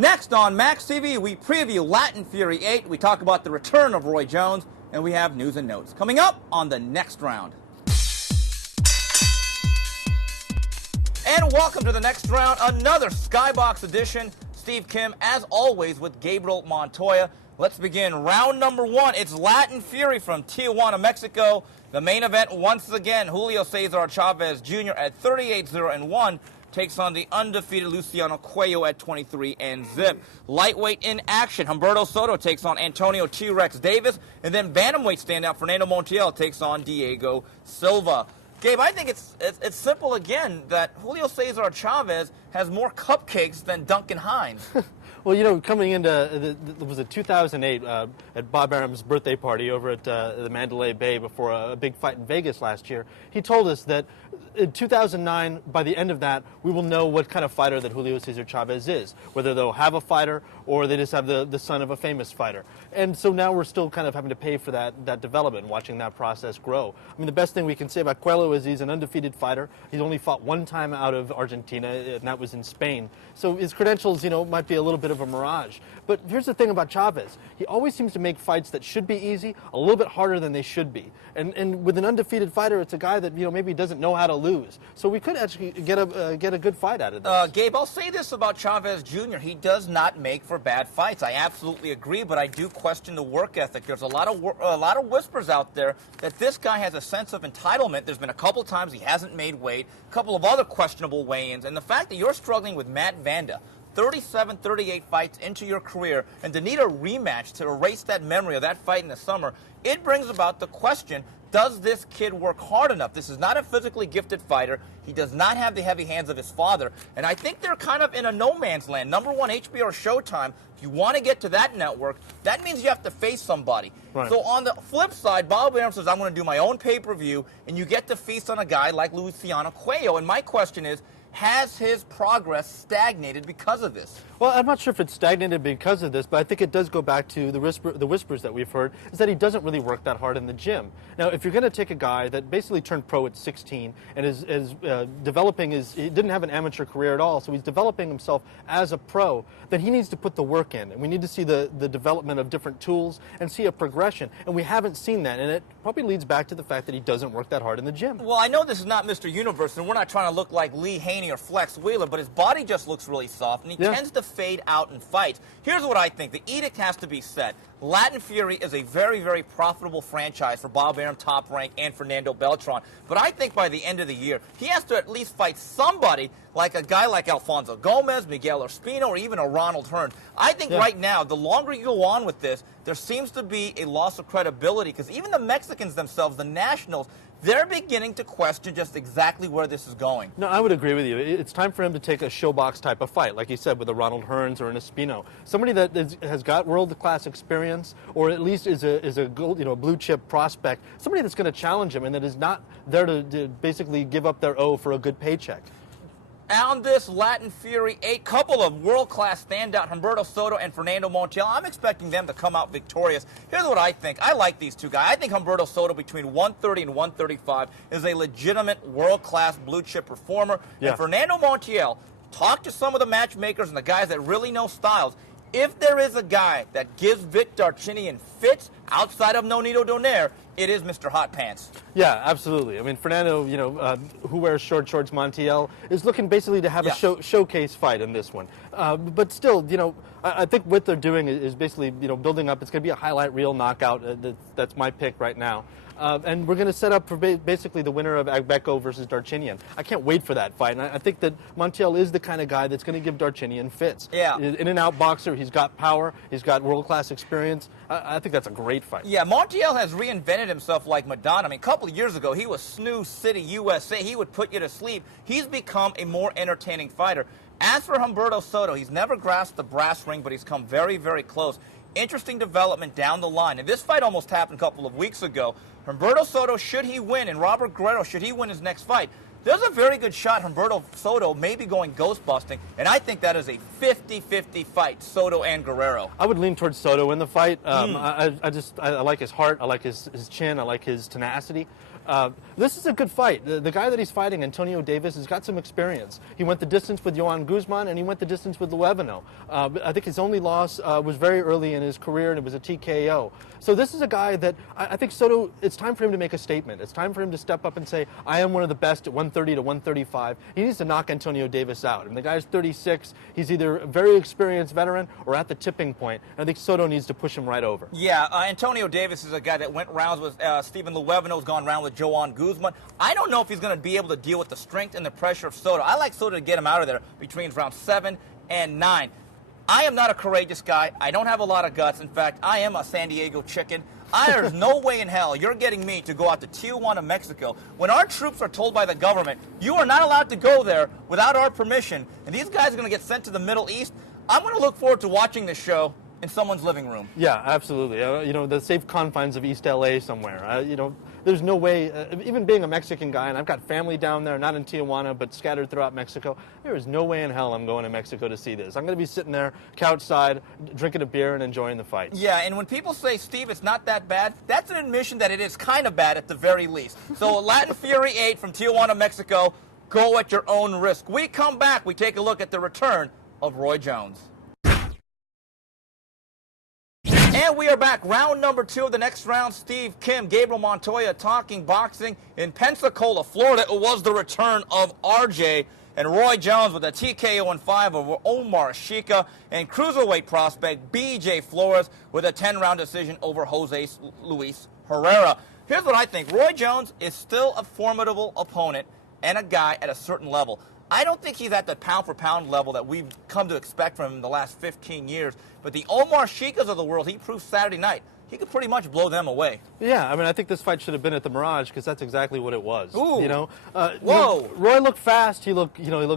Next on Max TV, we preview Latin Fury 8, we talk about the return of Roy Jones, and we have news and notes. Coming up on the next round. And welcome to the next round, another Skybox edition. Steve Kim, as always, with Gabriel Montoya. Let's begin round number one. It's Latin Fury from Tijuana, Mexico. The main event, once again, Julio Cesar Chavez Jr. at 38-0-1 takes on the undefeated Luciano Cuello at 23-0. Lightweight in action, Humberto Soto takes on Antonio T-Rex Davis, and then bantamweight standout Fernando Montiel takes on Diego Silva. Gabe, I think it's simple again that Julio Cesar Chavez has more cupcakes than Duncan Hines. Well, you know, coming into it was 2008 at Bob Arum's birthday party over at the Mandalay Bay before a big fight in Vegas last year. He told us that in 2009, by the end of that, we will know what kind of fighter that Julio Cesar Chavez is, whether they'll have a fighter or they just have the son of a famous fighter. And so now we're still kind of having to pay for that development, watching that process grow. I mean, the best thing we can say about Cuello is he's an undefeated fighter. He's only fought one time out of Argentina, and that was in Spain. So his credentials, you know, might be a little bit of a mirage. But here's the thing about Chavez. He always seems to make fights that should be easy a little bit harder than they should be. And with an undefeated fighter, it's a guy that, you know, maybe doesn't know how to lose. So we could actually get a good fight out of this. Gabe, I'll say this about Chavez Jr. He does not make for bad fights. I absolutely agree, but I do question the work ethic. There's a lot of whispers out there that this guy has a sense of entitlement. There's been a couple times he hasn't made weight, a couple of other questionable weigh-ins, and the fact that you're struggling with Matt Vanda, 37, 38 fights into your career, and to need a rematch to erase that memory of that fight in the summer, it brings about the question, does this kid work hard enough? This is not a physically gifted fighter. He does not have the heavy hands of his father. And I think they're kind of in a no man's land. Number one, HBO or Showtime. If you want to get to that network, that means you have to face somebody. Right. So on the flip side, Bob Arum says, I'm going to do my own pay-per-view, and you get to feast on a guy like Luciano Cuello. And my question is, has his progress stagnated because of this? Well, I'm not sure if it's stagnated because of this, but I think it does go back to the whispers that we've heard, is that he doesn't really work that hard in the gym. Now, if you're going to take a guy that basically turned pro at 16 and is developing he didn't have an amateur career at all, so he's developing himself as a pro, then he needs to put the work in. And we need to see the development of different tools and see a progression. And we haven't seen that, and it probably leads back to the fact that he doesn't work that hard in the gym. Well, I know this is not Mr. Universe, and we're not trying to look like Lee Haney or Flex Wheeler, but his body just looks really soft, and he tends to fade out in fights. Here's what I think. The edict has to be set. Latin Fury is a very, very profitable franchise for Bob Arum, Top Rank, and Fernando Beltran. But I think by the end of the year, he has to at least fight somebody like a guy like Alfonso Gomez, Miguel Ospino, or even a Ronald Hearn. I think right now, the longer you go on with this, there seems to be a loss of credibility because even the Mexicans themselves, the nationals, they're beginning to question just exactly where this is going. No, I would agree with you. It's time for him to take a showbox type of fight, like you said, with a Ronald Hearns or an Espino. Somebody that has got world-class experience, or at least is a blue chip prospect. Somebody that's going to challenge him and that is not there to basically give up their O for a good paycheck. On this Latin Fury 8, couple of world-class standout, Humberto Soto and Fernando Montiel. I'm expecting them to come out victorious. Here's what I think. I like these two guys. I think Humberto Soto between 130 and 135 is a legitimate world-class blue-chip performer. Yeah. And Fernando Montiel, talk to some of the matchmakers and the guys that really know styles. If there is a guy that gives Vic Darchinyan fits outside of Nonito Donaire, it is Mr. Hot Pants. Yeah, absolutely. I mean, Fernando, who wears short shorts, Montiel, is looking basically to have a showcase fight in this one. But still, I think what they're doing is basically, building up. It's going to be a highlight reel knockout. That's my pick right now. And we're going to set up for basically the winner of Agbeko versus Darchinyan. I can't wait for that fight. And I think that Montiel is the kind of guy that's going to give Darchinyan fits. Yeah. In-and-out boxer. He's got power. He's got world-class experience. I think that's a great fight. Yeah, Montiel has reinvented himself like Madonna. I mean, a couple of years ago, he was Snooze City, USA. He would put you to sleep. He's become a more entertaining fighter. As for Humberto Soto, he's never grasped the brass ring, but he's come very, very close. Interesting development down the line. And this fight almost happened a couple of weeks ago. Humberto Soto, should he win, and Robert Guerrero, should he win his next fight, there's a very good shot Humberto Soto may be going ghost busting, and I think that is a 50-50 fight, Soto and Guerrero. I would lean towards Soto in the fight. I like his heart, I like his chin, I like his tenacity. This is a good fight. The guy that he's fighting, Antonio Davis, has got some experience. He went the distance with Johan Guzman, and he went the distance with Luevano. I think his only loss was very early in his career, and it was a TKO. So this is a guy that I think Soto, it's time for him to make a statement. It's time for him to step up and say, I am one of the best at 130 to 135. He needs to knock Antonio Davis out. And the guy's 36. He's either a very experienced veteran or at the tipping point. I think Soto needs to push him right over. Yeah, Antonio Davis is a guy that went rounds with Stephen Luevano's gone round with Johan Guzman. I don't know if he's going to be able to deal with the strength and the pressure of Soto. I like Soto to get him out of there between rounds 7 and 9. I am not a courageous guy. I don't have a lot of guts. In fact, I am a San Diego chicken. There's no way in hell you're getting me to go out to Tijuana, Mexico. When our troops are told by the government, you are not allowed to go there without our permission, and these guys are going to get sent to the Middle East, I'm going to look forward to watching this show in someone's living room. Yeah, absolutely. The safe confines of East LA somewhere. There's no way, even being a Mexican guy, and I've got family down there, not in Tijuana, but scattered throughout Mexico, there is no way in hell I'm going to Mexico to see this. I'm going to be sitting there, couch side, drinking a beer and enjoying the fight. Yeah, and when people say, Steve, it's not that bad, that's an admission that it is kind of bad at the very least. So Latin Fury 8 from Tijuana, Mexico, go at your own risk. We come back, we take a look at the return of Roy Jones. And we are back. Round number 2 of the next round. Steve, Kim, Gabriel Montoya talking boxing in Pensacola, Florida. It was the return of RJ and Roy Jones with a TKO in 5 over Omar Shika, and cruiserweight prospect BJ Flores with a 10-round decision over Jose Luis Herrera. Here's what I think. Roy Jones is still a formidable opponent and a guy at a certain level. I don't think he's at the pound-for-pound level that we've come to expect from him in the last 15 years. But the Omar Shikas of the world, he proved Saturday night, he could pretty much blow them away. Yeah, I think this fight should have been at the Mirage because that's exactly what it was. Ooh. Whoa. Roy looked fast. He looked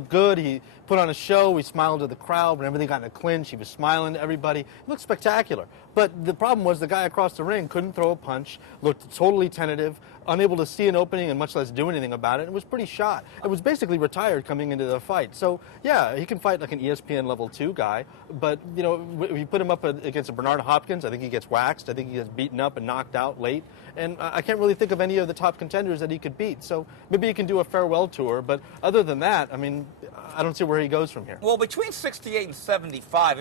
good. He put on a show. He smiled to the crowd. Whenever they got in a clinch, he was smiling to everybody. He looked spectacular. But the problem was the guy across the ring couldn't throw a punch, looked totally tentative, unable to see an opening and much less do anything about it. It was pretty shot. It was basically retired coming into the fight. So, yeah, he can fight like an ESPN level 2 guy. But, if you put him up against a Bernard Hopkins, I think he gets waxed. I think he gets beaten up and knocked out late. And I can't really think of any of the top contenders that he could beat. So maybe he can do a farewell tour. But other than that, I don't see where he goes from here. Well, between 68 and 75,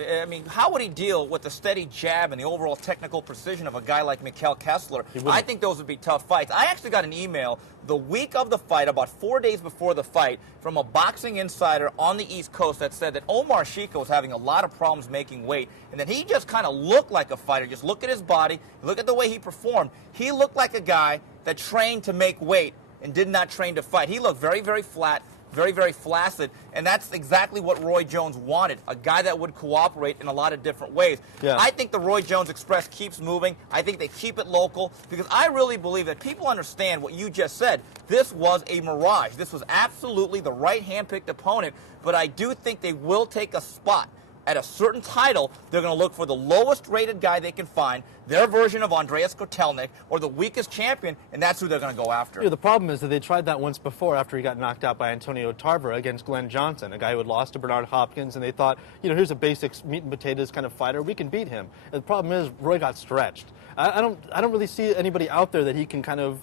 how would he deal with the steady jab and the overall technical precision of a guy like Mikkel Kessler? I think those would be tough fights. I actually got an email the week of the fight, about 4 days before the fight, from a boxing insider on the East Coast that said that Omar Shika was having a lot of problems making weight, and that he just kind of looked like a fighter. Just look at his body, look at the way he performed. He looked like a guy that trained to make weight and did not train to fight. He looked very, very flat, very, very flaccid, and that's exactly what Roy Jones wanted, a guy that would cooperate in a lot of different ways. Yeah. I think the Roy Jones Express keeps moving. I think they keep it local, because I really believe that people understand what you just said. This was a mirage. This was absolutely the right hand-picked opponent, but I do think they will take a spot. At a certain title, they're going to look for the lowest-rated guy they can find, their version of Andreas Kotelnik, or the weakest champion, and that's who they're going to go after. The problem is that they tried that once before after he got knocked out by Antonio Tarver against Glenn Johnson, a guy who had lost to Bernard Hopkins, and they thought, here's a basic meat and potatoes kind of fighter. We can beat him. And the problem is Roy got stretched. I don't really see anybody out there that he can kind of,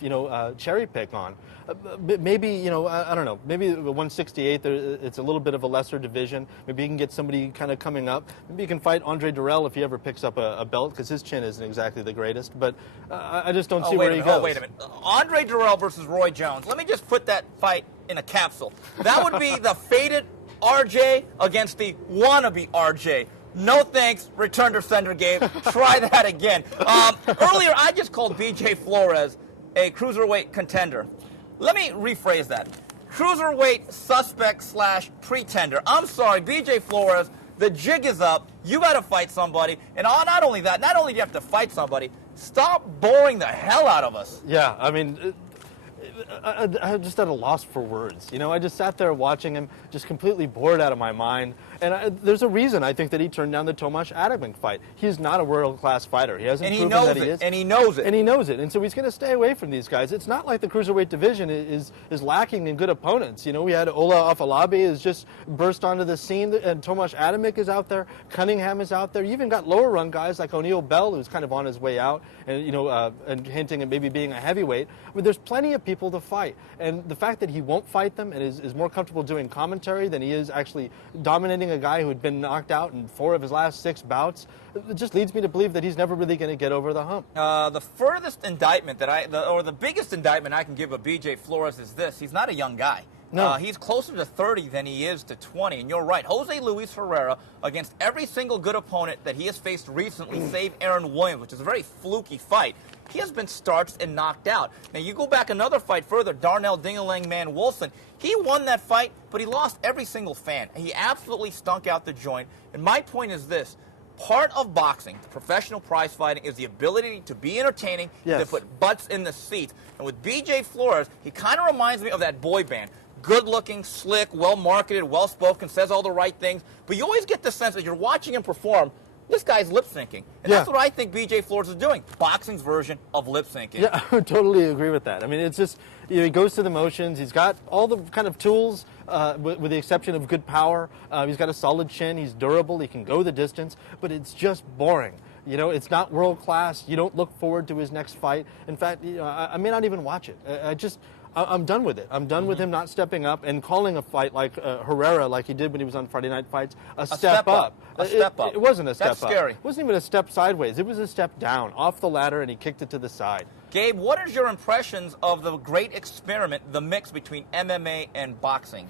cherry pick on. Maybe, I don't know, maybe 168, it's a little bit of a lesser division. Maybe you can get somebody kind of coming up. Maybe you can fight Andre Durrell if he ever picks up a belt, because his chin isn't exactly the greatest. But I just don't see where he goes. Oh, wait a minute. Andre Durrell versus Roy Jones. Let me just put that fight in a capsule. That would be the faded RJ against the wannabe RJ. No thanks. Return to sender, Gabe. Try that again. Earlier, I just called BJ Flores a cruiserweight contender. Let me rephrase that. Cruiserweight suspect / pretender. I'm sorry, BJ Flores, the jig is up. You got to fight somebody. And not only that, not only do you have to fight somebody, stop boring the hell out of us. Yeah, I'm just at a loss for words. I just sat there watching him, just completely bored out of my mind. And there's a reason, I think, that he turned down the Tomasz Adamek fight. He's not a world-class fighter. He hasn't proven that he is. And he knows it. And he knows it. And so he's going to stay away from these guys. It's not like the cruiserweight division is lacking in good opponents. You know, we had Ola Afolabi has just burst onto the scene, and Tomasz Adamek is out there. Cunningham is out there. You even got lower-run guys like O'Neal Bell, who's kind of on his way out, and and hinting at maybe being a heavyweight. I mean, there's plenty of people to fight. And the fact that he won't fight them and is more comfortable doing commentary than he is actually dominating a guy who had been knocked out in 4 of his last 6 bouts, it just leads me to believe that he's never really going to get over the hump. The furthest indictment or the biggest indictment I can give of B.J. Flores is this: he's not a young guy. No. He's closer to 30 than he is to 20. And you're right, Jose Luis Ferreira, against every single good opponent that he has faced recently, save Aaron Williams, which is a very fluky fight, he has been starched and knocked out. Now, you go back another fight further, Darnell Dingalang Man Wilson. He won that fight, but he lost every single fan. He absolutely stunk out the joint. And my point is this: part of boxing, professional prize fighting, is the ability to be entertaining, yes, to put butts in the seats. And with B.J. Flores, he kind of reminds me of that boy band. Good-looking, slick, well-marketed, well-spoken, says all the right things. But you always get the sense that you're watching him perform, this guy's lip-syncing. And that's what I think B.J. Flores is doing, boxing's version of lip-syncing. Yeah, I totally agree with that. I mean, it's just, he goes through the motions. He's got all the kind of tools, with the exception of good power. He's got a solid chin. He's durable. He can go the distance. But it's just boring. You know, it's not world-class. You don't look forward to his next fight. In fact, I may not even watch it. I'm done with it. I'm done with him not stepping up and calling a fight like Herrera, like he did when he was on Friday Night Fights, a step up. A step up. It wasn't a step up. That's scary. It wasn't even a step sideways. It was a step down, off the ladder, and he kicked it to the side. Gabe, what is your impressions of the great experiment, the mix between MMA and boxing?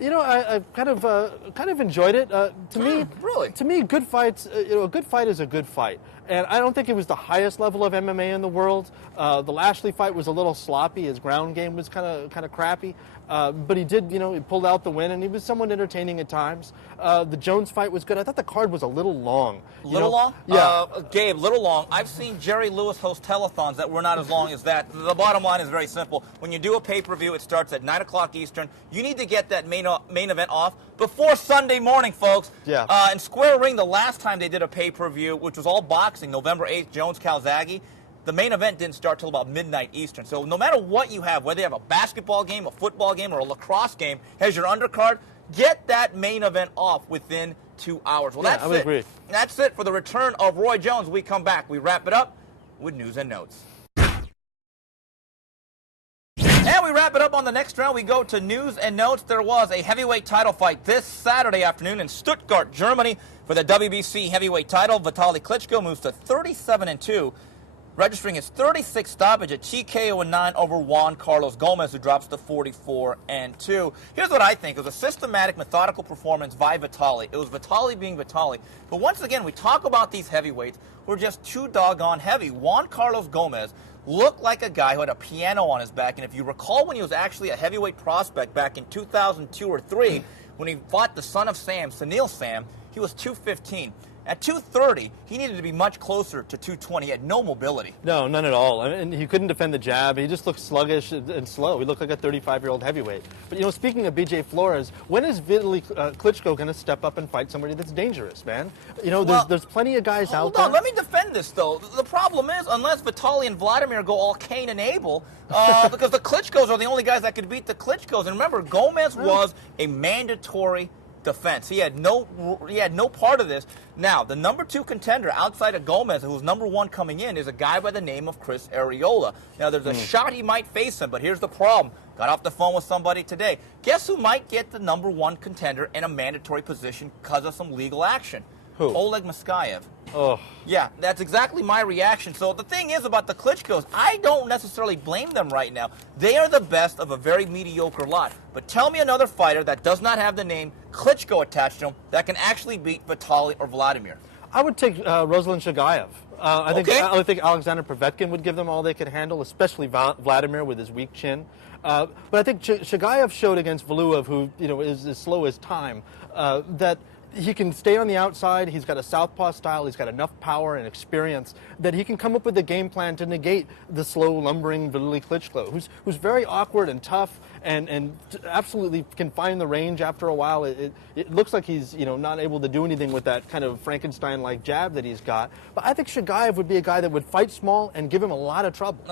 You know, I kind of enjoyed it. To me, good fights. A good fight is a good fight, and I don't think it was the highest level of MMA in the world. The Lashley fight was a little sloppy. His ground game was kind of crappy, but he did, he pulled out the win, and he was somewhat entertaining at times. The Jones fight was good. I thought the card was a little long. Long? Yeah. Gabe, little long. I've seen Jerry Lewis host telethons that were not as long as that. The bottom line is very simple. When you do a pay-per-view, it starts at 9 o'clock Eastern. You need to get that main event off before Sunday morning, folks. Yeah. In Square Ring, the last time they did a pay-per-view, which was all boxing, November 8th, Jones-Calzaghe, the main event didn't start till about midnight Eastern. So no matter what you have, whether you have a basketball game, a football game, or a lacrosse game as your undercard, get that main event off within 2 hours. Well, that's I would it. agree. That's it for the return of Roy Jones. We come back. We wrap it up with news and notes. And we wrap it up on the next round. We go to news and notes. There was a heavyweight title fight this Saturday afternoon in Stuttgart, Germany for the WBC heavyweight title. Vitaly Klitschko moves to 37-2. Registering his 36th stoppage at TKO in 9 over Juan Carlos Gomez, who drops to 44-2. Here's what I think. It was a systematic, methodical performance by Vitaly. It was Vitaly being Vitaly. But once again, we talk about these heavyweights who are just too doggone heavy. Juan Carlos Gomez looked like a guy who had a piano on his back. And if you recall when he was actually a heavyweight prospect back in 2002 or 3, when he fought the son of Sam, Sunil Sam, he was 215. At 230, he needed to be much closer to 220. He had no mobility. No, none at all. And he couldn't defend the jab. He just looked sluggish and slow. He looked like a 35-year-old heavyweight. But, speaking of B.J. Flores, when is Vitaly Klitschko going to step up and fight somebody that's dangerous, man? There's plenty of guys out there. Hold on. Let me defend this, though. The problem is, unless Vitaly and Vladimir go all Cain and Abel, because the Klitschkos are the only guys that could beat the Klitschkos. And remember, Gomez was a mandatory defense. He had no part of this. Now, the number 2 contender outside of Gomez, who's number 1 coming in, is a guy by the name of Chris Arreola. Now, there's a shot he might face him, but here's the problem. Got off the phone with somebody today. Guess who might get the number 1 contender in a mandatory position because of some legal action? Who? Oleg Muskayev. Oh. Yeah, that's exactly my reaction. So the thing is about the Klitschkos, I don't necessarily blame them right now. They are the best of a very mediocre lot. But tell me another fighter that does not have the name Klitschko attached to him that can actually beat Vitaly or Vladimir. I would take Ruslan Shagayev. I think Alexander Povetkin would give them all they could handle, especially Vladimir with his weak chin. But I think Shagayev showed against Valuev, who is as slow as time, that he can stay on the outside. He's got a southpaw style. He's got enough power and experience that he can come up with a game plan to negate the slow, lumbering Vitaly Klitschko, who's very awkward and tough and absolutely can find the range after a while. It looks like he's not able to do anything with that kind of Frankenstein-like jab that he's got. But I think Shagayev would be a guy that would fight small and give him a lot of trouble.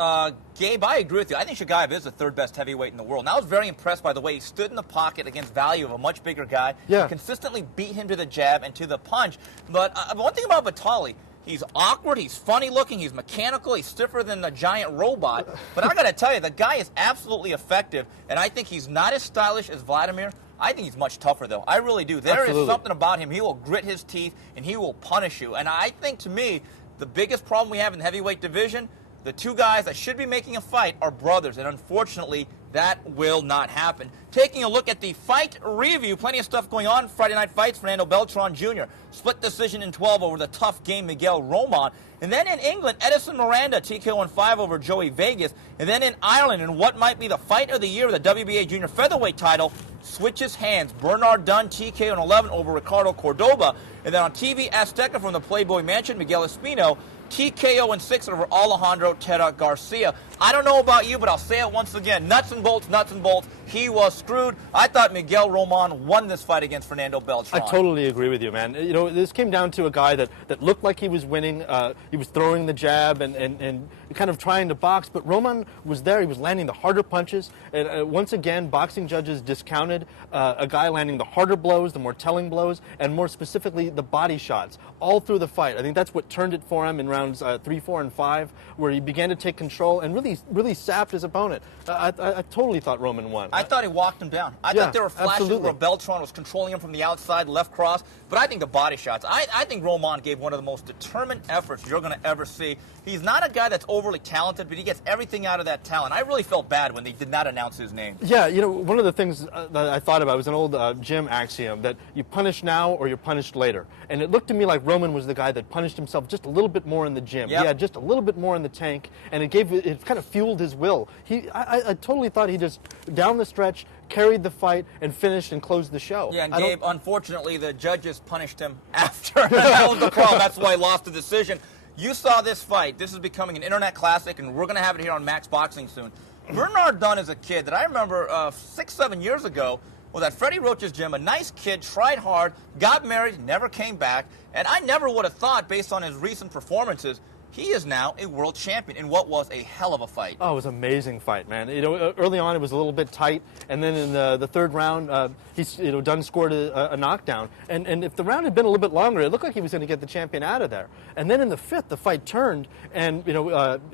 Gabe, I agree with you. I think Shagayev is the third best heavyweight in the world. And I was very impressed by the way he stood in the pocket against value of a much bigger guy. Yeah. He consistently beat him to the jab and to the punch. But one thing about Vitaly, he's awkward, he's funny looking, he's mechanical, he's stiffer than a giant robot. But I got to tell you, the guy is absolutely effective. And I think he's not as stylish as Vladimir. I think he's much tougher, though. I really do. There is something about him. He will grit his teeth, and he will punish you. And I think, to me, the biggest problem we have in the heavyweight division, the two guys that should be making a fight are brothers, and unfortunately, that will not happen. Taking a look at the fight review, plenty of stuff going on. Friday night fights, Fernando Beltran Jr. Split decision in 12 over the tough game Miguel Roman. And then in England, Edison Miranda, TKO in 5 over Joey Vegas. And then in Ireland, in what might be the fight of the year, the WBA junior featherweight title, switches hands. Bernard Dunn, TKO in 11 over Ricardo Cordoba. And then on TV Azteca from the Playboy Mansion, Miguel Espino, TKO in 6 over Alejandro Terra Garcia. I don't know about you, but I'll say it once again. Nuts and bolts, nuts and bolts. He was screwed. I thought Miguel Roman won this fight against Fernando Beltran. I totally agree with you, man. This came down to a guy that looked like he was winning. He was throwing the jab and kind of trying to box, but Roman was there. He was landing the harder punches. And once again, boxing judges discounted a guy landing the harder blows, the more telling blows, and more specifically, the body shots all through the fight. I think that's what turned it for him in rounds 3, 4, and 5, where he began to take control and really sapped his opponent. I totally thought Roman won. I thought he walked him down. I thought there were flashes where Beltran was controlling him from the outside, left cross, but I think the body shots. I think Roman gave one of the most determined efforts you're going to ever see. He's not a guy that's overly talented, but he gets everything out of that talent. I really felt bad when they did not announce his name. Yeah, one of the things that I thought about was an old gym axiom that you punish now or you're punished later. And it looked to me like Roman was the guy that punished himself just a little bit more in the gym. Yep. He had just a little bit more in the tank, and it kind of fueled his will. I totally thought he just, down the stretch, carried the fight and finished and closed the show. Yeah, and Gabe, unfortunately, the judges punished him after. That was the problem. That's why he lost the decision. You saw this fight. This is becoming an internet classic, and we're going to have it here on Max Boxing soon. Bernard Dunn is a kid that I remember 6, 7 years ago was at Freddie Roach's gym. A nice kid, tried hard, got married, never came back. And I never would have thought, based on his recent performances, he is now a world champion in what was a hell of a fight. Oh, it was an amazing fight, man. Early on it was a little bit tight, and then in the third round, Dunn scored a knockdown. And if the round had been a little bit longer, it looked like he was going to get the champion out of there. And then in the fifth, the fight turned, and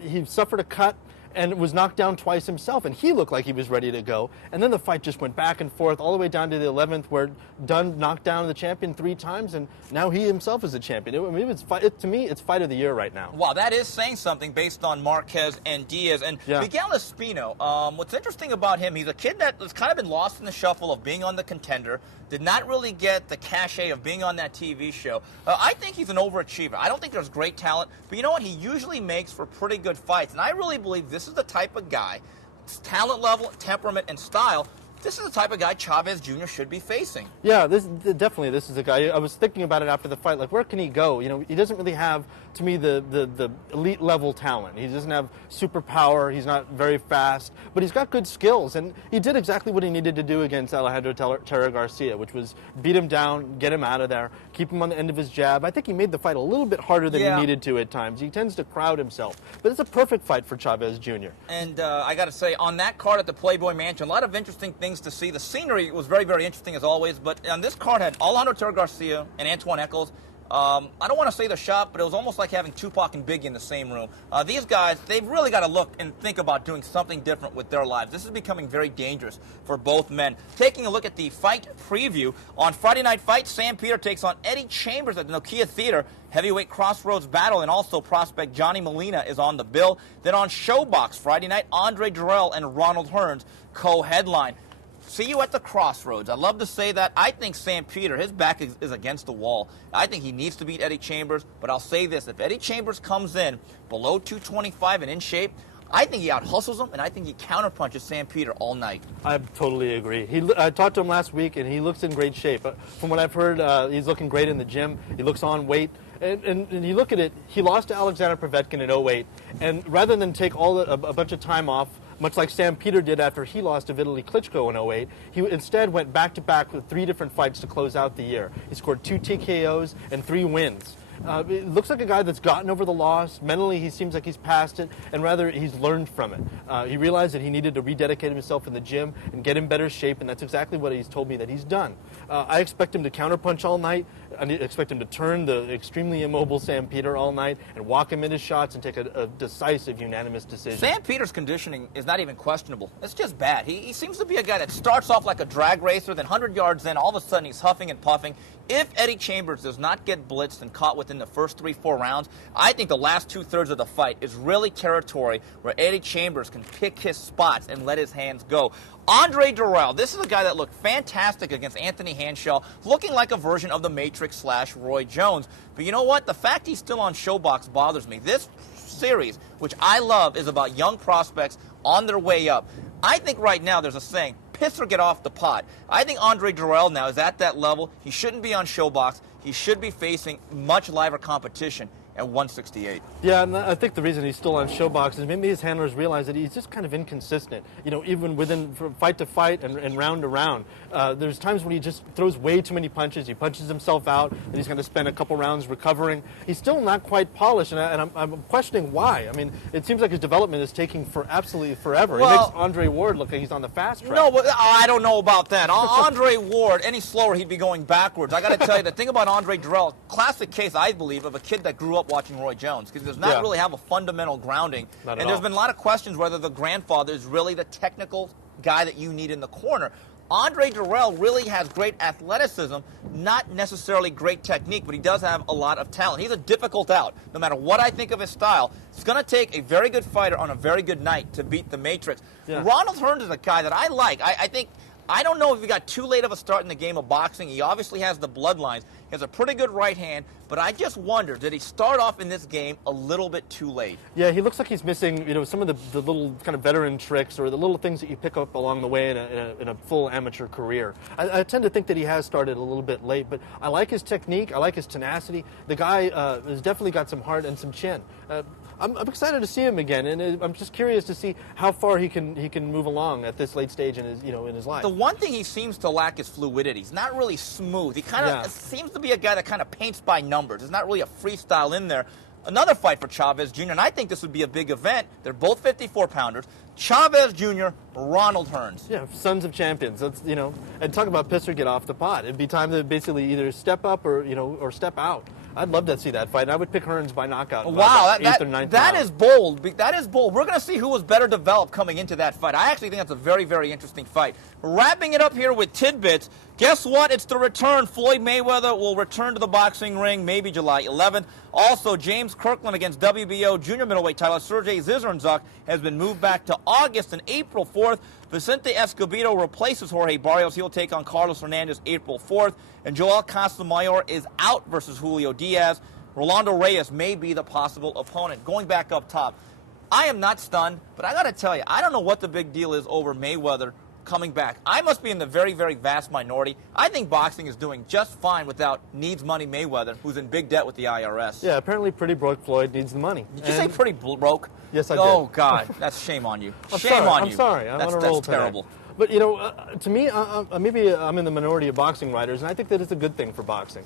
he suffered a cut and was knocked down twice himself, and he looked like he was ready to go. And then the fight just went back and forth all the way down to the 11th, where Dunn knocked down the champion 3 times, and now he himself is a champion. To me, it's fight of the year right now. Wow, that is saying something based on Marquez and Diaz. And Miguel Espino, what's interesting about him, he's a kid that has kind of been lost in the shuffle of being on the Contender, did not really get the cachet of being on that TV show. I think he's an overachiever. I don't think there's great talent, but you know what? He usually makes for pretty good fights, and I really believe this is the type of guy, talent level, temperament, and style, this is the type of guy Chavez Jr. should be facing. Yeah, this is a guy. I was thinking about it after the fight. Like, where can he go? He doesn't really have, to me, the elite level talent. He doesn't have superpower. He's not very fast, but he's got good skills, and he did exactly what he needed to do against Alejandro Terra Garcia, which was beat him down, get him out of there, keep him on the end of his jab. I think he made the fight a little bit harder than he needed to at times. He tends to crowd himself, but it's a perfect fight for Chavez Jr. And I got to say, on that card at the Playboy Mansion, a lot of interesting things to see. The scenery was very, very interesting as always, but on this card had Alejandro Terra Garcia and Antoine Eccles. I don't want to say the shop, but it was almost like having Tupac and Biggie in the same room. These guys, they've really got to look and think about doing something different with their lives. This is becoming very dangerous for both men. Taking a look at the fight preview, on Friday Night Fight, Sam Peter takes on Eddie Chambers at the Nokia Theater. Heavyweight crossroads battle, and also prospect Johnny Molina is on the bill. Then on Showbox, Friday night, Andre Durrell and Ronald Hearns co-headline. See you at the crossroads. I love to say that. I think Sam Peter, his back is against the wall. I think he needs to beat Eddie Chambers, but I'll say this. If Eddie Chambers comes in below 225 and in shape, I think he out-hustles him, and I think he counterpunches Sam Peter all night. I totally agree. I talked to him last week, and he looks in great shape. From what I've heard, he's looking great in the gym. He looks on weight. And you look at it, he lost to Alexander Povetkin in 08, and rather than take a bunch of time off, much like Sam Peter did after he lost to Vitaly Klitschko in 08, he instead went back-to-back with 3 different fights to close out the year. He scored 2 TKOs and 3 wins. It looks like a guy that's gotten over the loss. Mentally, he seems like he's past it, and rather he's learned from it. He realized that he needed to rededicate himself in the gym and get in better shape, and that's exactly what he's told me that he's done. I expect him to counterpunch all night. I expect him to turn the extremely immobile Sam Peter all night and walk him into shots and take a decisive, unanimous decision. Sam Peter's conditioning is not even questionable. It's just bad. He seems to be a guy that starts off like a drag racer, then 100 yards in, all of a sudden he's huffing and puffing. If Eddie Chambers does not get blitzed and caught within the first 3-4 rounds, I think the last 2/3 of the fight is really territory where Eddie Chambers can pick his spots and let his hands go. Andre Durrell, this is a guy that looked fantastic against Anthony Hanshaw, looking like a version of the Matrix / Roy Jones. But you know what? The fact he's still on Showbox bothers me. This series, which I love, is about young prospects on their way up. I think right now there's a saying, piss or get off the pot. I think Andre Durrell now is at that level. He shouldn't be on Showbox. He should be facing much liver competition at 168. Yeah, and I think the reason he's still on Showbox is maybe his handlers realize that he's just kind of inconsistent. You know, even from fight to fight and round to round. There's times when he just throws way too many punches. He punches himself out, and he's going to spend a couple rounds recovering. He's still not quite polished, and I'm questioning why. I mean, it seems like his development is taking absolutely forever. Well, it makes Andre Ward look like he's on the fast track. No, but I don't know about that. Andre Ward, any slower, he'd be going backwards. I got to tell you, the thing about Andre Durrell, classic case, I believe, of a kid that grew up watching Roy Jones, because he does not really have a fundamental grounding. And there's been a lot of questions whether the grandfather is really the technical guy that you need in the corner. Andre Durrell really has great athleticism, not necessarily great technique, but he does have a lot of talent. He's a difficult out. No matter what I think of his style, it's going to take a very good fighter on a very good night to beat the Matrix. Yeah. Ronald Hearns is a guy that I like. I don't know if he got too late of a start in the game of boxing. He obviously has the bloodlines. He has a pretty good right hand, but I just wonder, did he start off in this game a little bit too late? Yeah, he looks like he's missing, some of the little kind of veteran tricks or the little things that you pick up along the way in a full amateur career. I tend to think that he has started a little bit late, but I like his technique. I like his tenacity. The guy has definitely got some heart and some chin. I'm excited to see him again, and I'm just curious to see how far he can move along at this late stage in his life. The one thing he seems to lack is fluidity. He's not really smooth. He kind of seems to be a guy that kind of paints by numbers. There's not really a freestyle in there. Another fight for Chavez Jr., and I think this would be a big event. They're both 54-pounders. Chavez Jr., Ronald Hearns. Yeah, sons of champions. That's and talk about piss or get off the pot. It'd be time to basically either step up or step out. I'd love to see that fight, and I would pick Hearns by knockout. Wow, that is bold. That is bold. We're going to see who was better developed coming into that fight. I actually think that's a very, very interesting fight. Wrapping it up here with tidbits, guess what? It's the return. Floyd Mayweather will return to the boxing ring maybe July 11th. Also, James Kirkland against WBO junior middleweight title Sergey Zizernzuk has been moved back to August and April 4th. Vicente Escobedo replaces Jorge Barrios. He'll take on Carlos Hernandez April 4th. And Joel Casamayor is out versus Julio Diaz. Rolando Reyes may be the possible opponent. Going back up top, I am not stunned, but I got to tell you, I don't know what the big deal is over Mayweather coming back. I must be in the very, very vast minority. I think boxing is doing just fine without needs money Mayweather, who's in big debt with the IRS. Yeah, apparently pretty broke Floyd needs the money. Did you say pretty broke? Yes, I did. Oh, God. That's shame on you. Shame on you. I'm sorry. I'm on a roll today. Terrible. But, to me, maybe I'm in the minority of boxing writers, and I think that it's a good thing for boxing.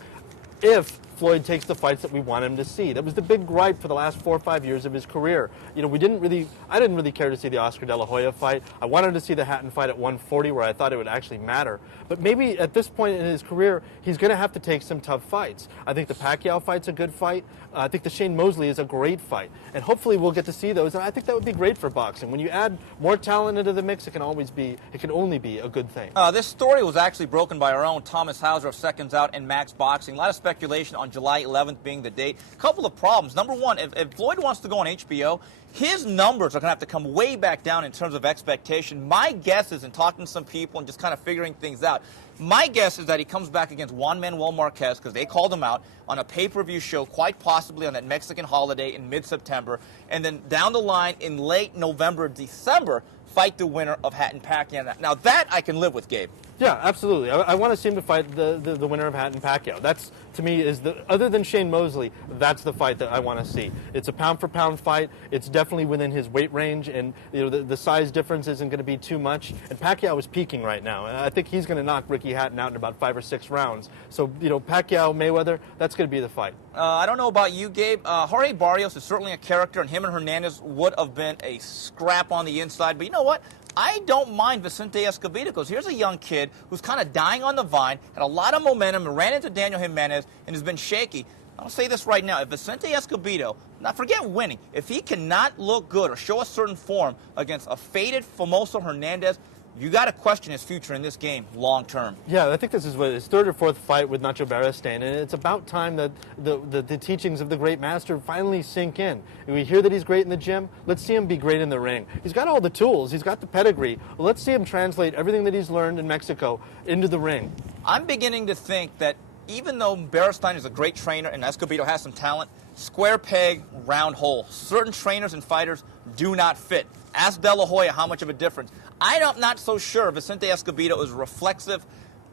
If Floyd takes the fights that we want him to see. That was the big gripe for the last 4 or 5 years of his career. I didn't really care to see the Oscar De La Hoya fight. I wanted to see the Hatton fight at 140 where I thought it would actually matter. But maybe at this point in his career, he's going to have to take some tough fights. I think the Pacquiao fight's a good fight. I think the Shane Mosley is a great fight. And hopefully we'll get to see those. And I think that would be great for boxing. When you add more talent into the mix, it can only be a good thing. This story was actually broken by our own Thomas Hauser of Seconds Out and Max Boxing. A lot of speculation on on July 11th being the date. A couple of problems. Number one, if Floyd wants to go on HBO, his numbers are going to have to come way back down in terms of expectation. My guess is, in talking to some people and just kind of figuring things out, my guess is that he comes back against Juan Manuel Marquez, because they called him out, on a pay-per-view show, quite possibly on that Mexican holiday in mid-September, and then down the line in late November, December, fight the winner of Hatton Pacquiao. Now that I can live with, Gabe. Yeah, absolutely. I want to see him to fight the winner of Hatton Pacquiao. That's, to me, is other than Shane Mosley, that's the fight that I want to see. It's a pound-for-pound fight. It's definitely within his weight range, and the size difference isn't going to be too much. And Pacquiao is peaking right now, and I think he's going to knock Ricky Hatton out in about 5 or 6 rounds. So, Pacquiao, Mayweather, that's going to be the fight. I don't know about you, Gabe. Jorge Barrios is certainly a character, and him and Hernandez would have been a scrap on the inside. But you know what? I don't mind Vicente Escobedo, because here's a young kid who's kind of dying on the vine, had a lot of momentum, and ran into Daniel Jimenez, and has been shaky. I'll say this right now. If Vicente Escobedo, now forget winning, if he cannot look good or show a certain form against a faded Famoso Hernandez, you got to question his future in this game long term. Yeah, I think this is his 3rd or 4th fight with Nacho Beristain, and it's about time that the teachings of the great master finally sink in. We hear that he's great in the gym. Let's see him be great in the ring. He's got all the tools. He's got the pedigree. Let's see him translate everything that he's learned in Mexico into the ring. I'm beginning to think that even though Beristain is a great trainer and Escobedo has some talent, square peg, round hole. Certain trainers and fighters do not fit. Ask De La Hoya how much of a difference. I'm not so sure Vicente Escobedo is a reflexive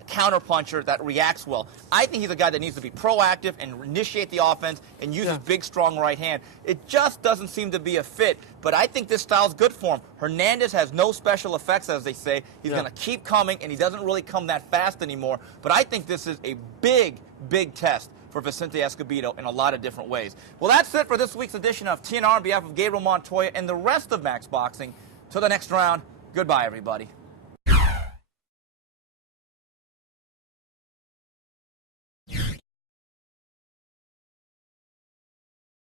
counterpuncher that reacts well. I think he's a guy that needs to be proactive and initiate the offense and use his big, strong right hand. It just doesn't seem to be a fit, but I think this style's good for him. Hernandez has no special effects, as they say. He's going to keep coming, and he doesn't really come that fast anymore. But I think this is a big, big test for Vicente Escobedo in a lot of different ways. Well, that's it for this week's edition of TNR on behalf of Gabriel Montoya and the rest of Max Boxing. Till the next round, goodbye, everybody.